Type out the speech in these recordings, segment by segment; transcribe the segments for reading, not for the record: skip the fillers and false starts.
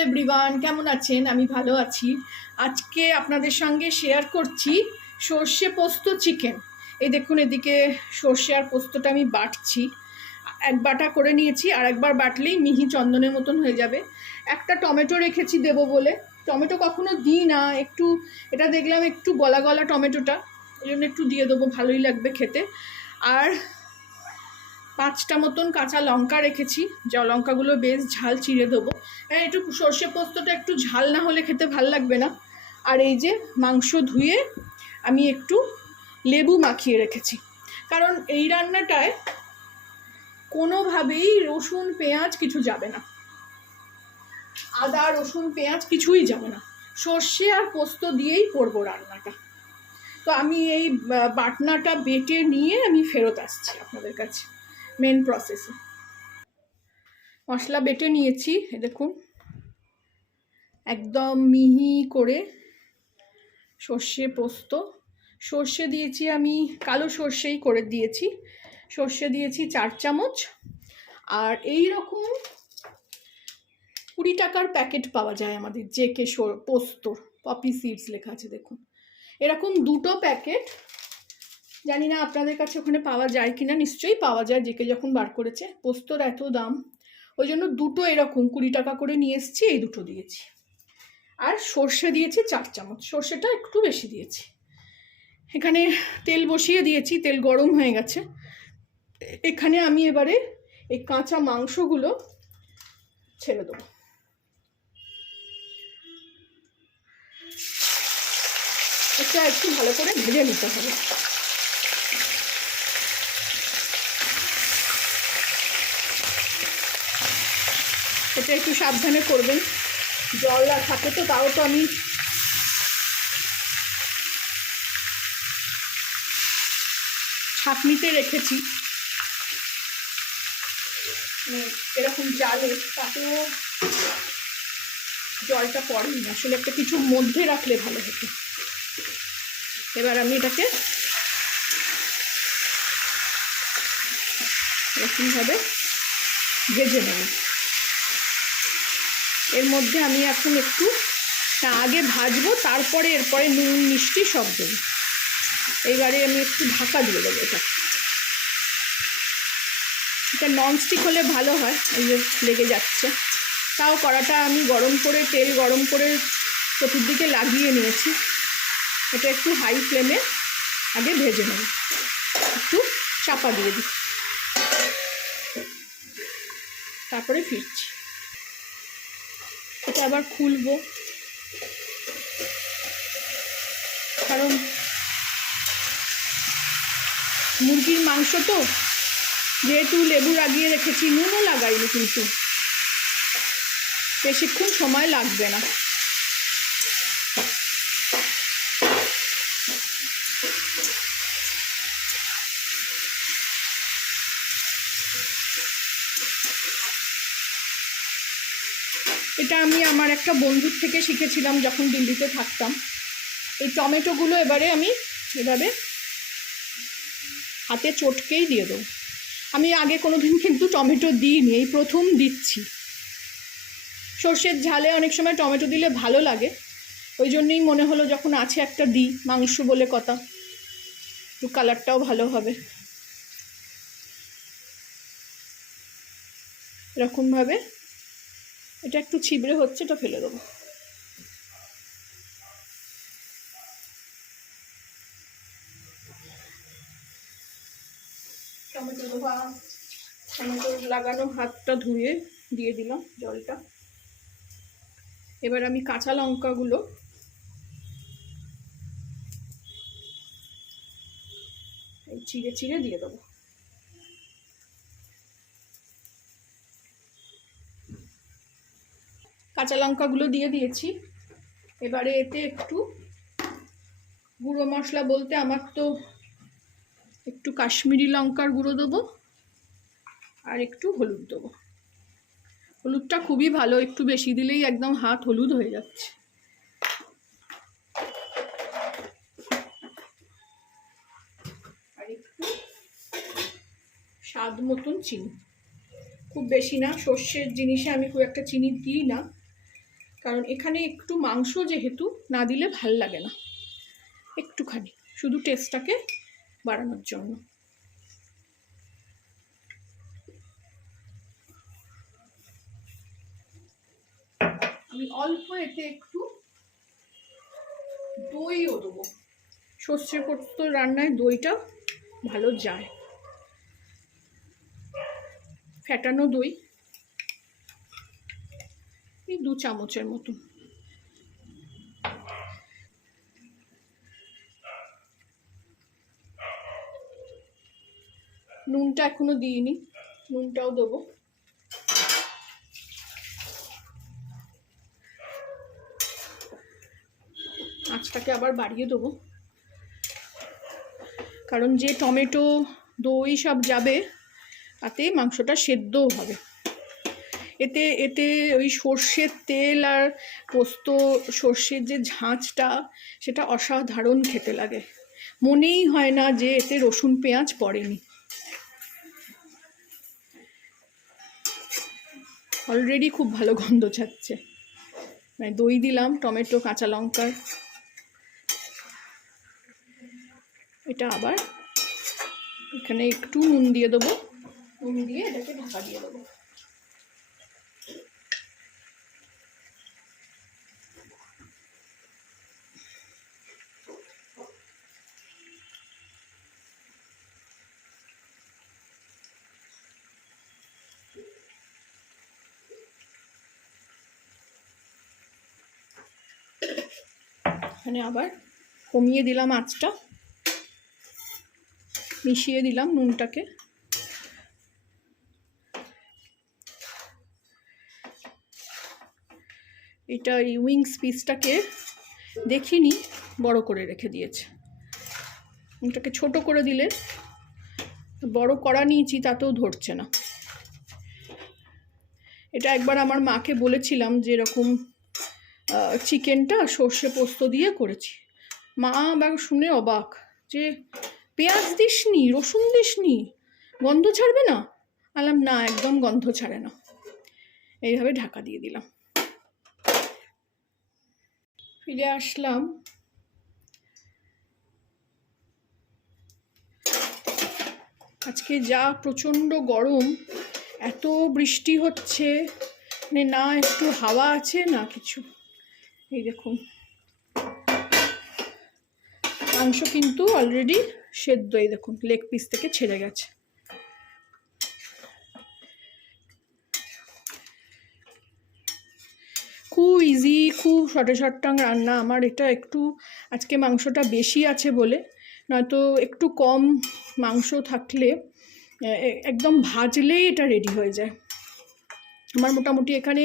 Hello everyone, কেমন আছেন? আমি ভালো আছি। আজকে আপনাদের সঙ্গে শেয়ার করছি সর্ষে পোস্ত চিকেন। এই দেখুন, এদিকে সর্ষে আর পোস্তটা আমি বাটছি। এক বাটা করে নিয়েছি, আর একবার বাটলেই মিহি চন্দনের মতন হয়ে যাবে। একটা টমেটো রেখেছি দেবো বলে। টমেটো কখনো দিই না, একটু এটা দেখলাম একটু গলা গলা টমেটোটা, এই জন্য একটু দিয়ে দেবো, ভালোই লাগবে খেতে। আর 5টা মতন কাঁচা লঙ্কা রেখেছি, যা লঙ্কাগুলো বেশ ঝাল চিড়ে দেবো। হ্যাঁ, একটু সর্ষে পোস্তটা একটু ঝাল না হলে খেতে ভাল লাগবে না। আর এই যে মাংস ধুয়ে আমি একটু লেবু মাখিয়ে রেখেছি, কারণ এই রান্নাটায় কোনোভাবেই রসুন পেঁয়াজ কিছু যাবে না, আদা রসুন পেঁয়াজ কিছুই যাবে না, সর্ষে আর পোস্ত দিয়েই করবো রান্নাটা। তো আমি এই বাটনাটা বেটে নিয়ে আমি ফেরত আসছি আপনাদের কাছে মেন প্রসেসে। মশলা বেটে নিয়েছি, দেখুন একদম মিহি করে সর্ষে পোস্ত। সর্ষে দিয়েছি আমি কালো সর্ষেই করে দিয়েছি, সর্ষে দিয়েছি 4 চামচ। আর এই রকম 20 টাকার প্যাকেট পাওয়া যায় আমাদের জেকে পোস্তর, পপি সিডস লেখা আছে দেখুন, এরকম 2টো প্যাকেট। জানি না আপনাদের কাছে ওখানে পাওয়া যায় কিনা, নিশ্চয়ই পাওয়া যায়, জেকে যখন বার করেছে। পোস্তর এত দাম, ওই জন্য 2টো এরকম 20 টাকা করে নিয়ে এসেছি, এই 2টো দিয়েছি। আর সর্ষে দিয়েছি 4 চামচ, সর্ষেটা একটু বেশি দিয়েছি। এখানে তেল বসিয়ে দিয়েছি, তেল গরম হয়ে গেছে। এখানে আমি এবারে এই কাঁচা মাংসগুলো ছেড়ে দেবো। এটা একটু ভালো করে ভেজে নিতে হবে। এটা একটু সাবধানে করবেন, জল আর থাকে তো, তাও তো আমি ছাঁকনিতে রেখেছি এরকম জালে, তাতেও জলটা পড়েনি। আসলে একটা কিছু মধ্যে রাখলে ভালো হতো। এবার আমি এটাকে এরকমভাবে ভেজে নেব। এর মধ্যে আমি এখন একটু আগে ভাজবো, তারপরে এরপরে নুন মিষ্টি সব দেবো। এইবারে আমি একটু ঢাকা দিয়ে দেবো। এটা ননস্টিক হলে ভালো হয়, এই যে লেগে যাচ্ছে। তাও কড়াটা আমি গরম করে, তেল গরম করে চতুর্দিকে লাগিয়ে নিয়েছি। এটা একটু হাই ফ্লেমে আগে ভেজে নেব, একটু চাপা দিয়ে দিই, তারপরে ফিরছি। এটা আবার খুলবো, কারণ মুরগির মাংস তো, যেহেতু লেবু লাগিয়ে রেখেছি, নুনও লাগাইনি, কিন্তু বেশিক্ষণ সময় লাগবে না। এটা আমি আমার একটা বন্ধুর থেকে শিখেছিলাম যখন দিল্লিতে থাকতাম। এই টমেটোগুলো এবারে আমি এভাবে হাতে চটকেই দিয়ে দেবো। আমি আগে কোনোদিন কিন্তু টমেটো দিইনি, এই প্রথম দিচ্ছি। সর্ষের ঝালে অনেক সময় টমেটো দিলে ভালো লাগে, ওই জন্যই মনে হলো যখন আছে একটা দিই, মাংস বলে কথা, একটু কালারটাও ভালো হবে। এরকমভাবে এটা একটু ছিবড়ে হচ্ছে, এটা ফেলে দেবো। টমেটো লাগানো হাতটা ধুয়ে দিয়ে দিলাম জলটা। এবার আমি কাঁচা লঙ্কাগুলো চিড়ে চিড়ে দিয়ে দেবো। কাঁচা লঙ্কাগুলো দিয়ে দিয়েছি। এবারে এতে একটু গুঁড়ো মশলা বলতে আমার তো একটু কাশ্মীরি লঙ্কার গুঁড়ো দেবো, আর একটু হলুদ দেবো। হলুদটা খুবই ভালো, একটু বেশি দিলেই একদম হাত হলুদ হয়ে যাচ্ছে। আর একটু স্বাদ মতন চিনি, খুব বেশি না, সর্ষের জিনিসে আমি খুব একটা চিনি দিই না, কারণ এখানে একটু মাংস যেহেতু না দিলে ভাল লাগে না, একটুখানি শুধু টেস্টটাকে বাড়ানোর জন্য। আমি অল্প এতে একটু দইও দেবো, সর্ষে পোস্ত রান্নায় দইটা ভালো যায়, ফ্যাটানো দই এই 2 চামচের মতো। নুনটা এখনো দিইনি, নুনটাও দেবো। আঁচটাকে আবার বাড়িয়ে দেবো, কারণ যে টমেটো দই সব যাবে তাতে মাংসটা সেদ্ধও হবে। এতে এতে ওই সর্ষের তেল আর পোস্ত সর্ষের যে ঝাঁঝটা সেটা অসাধারণ খেতে লাগে, মনেই হয় না যে এতে রসুন পেঁয়াজ পড়েনি। অলরেডি খুব ভালো গন্ধ ছাড়ছে, মানে দই দিলাম, টমেটো, কাঁচা লঙ্কা, এটা আবার এখানে একটু নুন দিয়ে দেবো, নুন দিয়ে এটাকে ঢাকা দিয়ে দেবো। এখানে আবার কমিয়ে দিলাম আঁচটা, মিশিয়ে দিলাম নুনটাকে। এটা এই উইংস পিসটাকে দেখিনি বড় করে রেখে দিয়েছে, এটাকে ছোট করে দিলে, বড় করা নিয়েছি তাতেও ধরছে না। এটা একবার আমার মাকে বলেছিলাম যে এরকম চিকেনটা সর্ষে পোস্ত দিয়ে করেছি, মা আবার শুনে অবাক যে পেঁয়াজ দিসনি, রসুন দিসনি, গন্ধ ছাড়বে না? বললাম না, একদম গন্ধ ছাড়ে না। এইভাবে ঢাকা দিয়ে দিলাম। ফিরে আসলাম, আজকে যা প্রচণ্ড গরম, এত বৃষ্টি হচ্ছে, মানে না একটু হাওয়া আছে না কিছু। এই দেখুন মাংস কিন্তু অলরেডি সেদ্ধ, এই দেখুন লেগ পিস থেকে ছেড়ে গেছে। খুব ইজি, খুব শর্টাং রান্না আমার এটা। একটু আজকে মাংসটা বেশি আছে বলে, নয়তো একটু কম মাংস থাকলে একদম ভাজলেই এটা রেডি হয়ে যায়। আমার মোটামুটি এখানে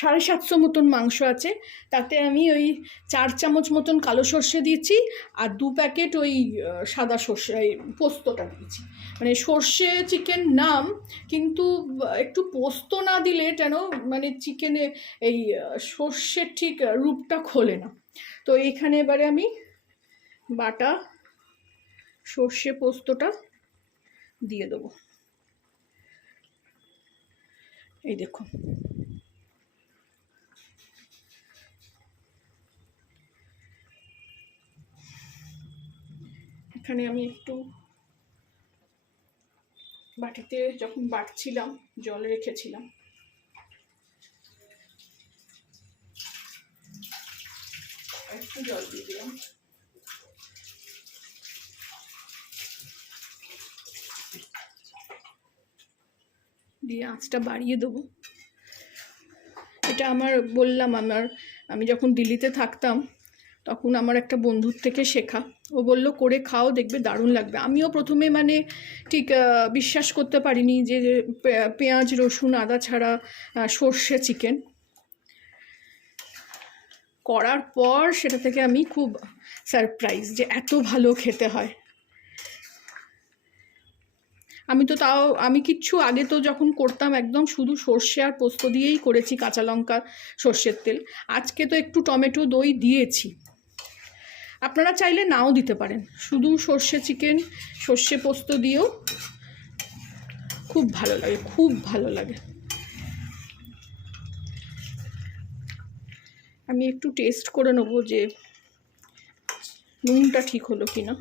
750 মতন মাংস আছে, তাতে আমি ওই 4 চামচ মতন কালো সর্ষে দিয়েছি আর 2 প্যাকেট ওই সাদা সর্ষে পোস্তটা দিয়েছি। মানে সর্ষে চিকেন নাম, কিন্তু একটু পোস্ত না দিলে যেন মানে চিকেনে এই সর্ষের ঠিক রূপটা খোলে না। তো এখানে এবারে আমি বাটা সর্ষে পোস্তটা দিয়ে দেবো। এই দেখুন এখানে আমি একটু বাটিতে যখন বাটছিলাম জল রেখেছিলাম, একটু জল দিয়ে দিলাম। দিয়ে আঁচটা বাড়িয়ে দেবো। এটা আমার বললাম, আমি যখন দিল্লিতে থাকতাম তখন আমার একটা বন্ধুর থেকে শেখা। ও বলল করে খাও, দেখবে দারুণ লাগবে। আমিও প্রথমে মানে ঠিক বিশ্বাস করতে পারিনি যে পেঁয়াজ রসুন আদা ছাড়া সর্ষে চিকেন। করার পর সেটা থেকে আমি খুব সারপ্রাইজ যে এত ভালো খেতে হয়। আমি কিচ্ছু আগে তো যখন করতাম একদম শুধু সর্ষে আর পোস্ত দিয়েই করেছি, কাঁচা লঙ্কা সর্ষের তেল। আজকে তো একটু টমেটো দই দিয়েছি, আপনারা চাইলে নাও দিতে পারেন, শুধু সর্ষে চিকেন সর্ষে পোস্ত দিয়েও খুব ভালো লাগে, খুব ভালো লাগে। আমি একটু টেস্ট করে নেবো যে নুনটা ঠিক হলো কি না।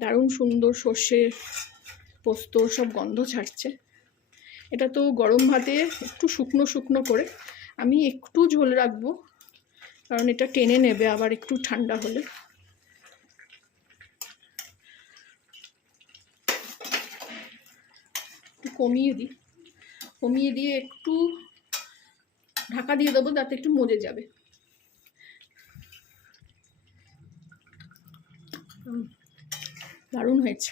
দারুণ সুন্দর সর্ষে পোস্ত সব গন্ধ ছাড়ছে। এটা তো গরম ভাতে একটু শুকনো শুকনো করে আমি একটু ঝোল রাখবো, কারণ এটা টেনে নেবে আবার একটু ঠান্ডা হলে। একটু কমিয়ে দিয়ে একটু ঢাকা দিয়ে দেবো, যাতে একটু মজে যাবে। দারুণ হয়েছে।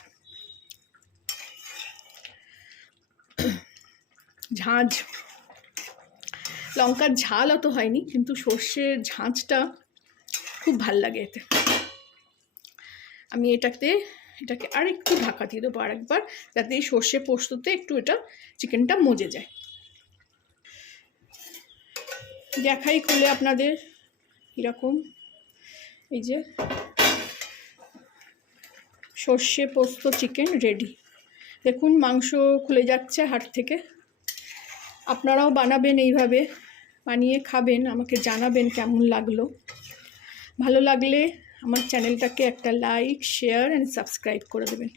ঝাঁঝ, লঙ্কার ঝাল অত হয়নি, কিন্তু সর্ষের ঝাঁঝটা খুব ভাল লাগে এতে। আমি এটাকে আর একটু ঢাকা দিয়ে দেবো আরেকবার, যাতে এই সর্ষে পোস্ততে একটু এটা চিকেনটা মজে যায়। দেখাই খুলে আপনাদের এরকম, এই যে সর্ষে পোস্ত চিকেন রেডি। দেখুন মাংস খুলে যাচ্ছে হাড় থেকে। আপনারাও বানাবেন, এইভাবে বানিয়ে খাবেন, আমাকে জানাবেন কেমন লাগলো। ভালো লাগলে আমার চ্যানেলটাকে একটা লাইক, শেয়ার অ্যান্ড সাবস্ক্রাইব করে দেবেন।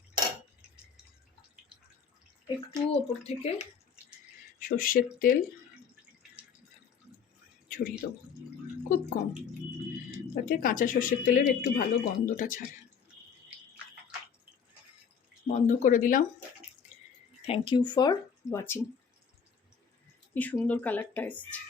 একটু ওপর থেকে সর্ষের তেল ছড়িয়ে দেবো, খুব কম, তাতে কাঁচা সর্ষের তেলের একটু ভালো গন্ধটা ছাড়ে। বন্ধ করে দিলাম। Thank you for watching. কি সুন্দর কালারটা এসছে।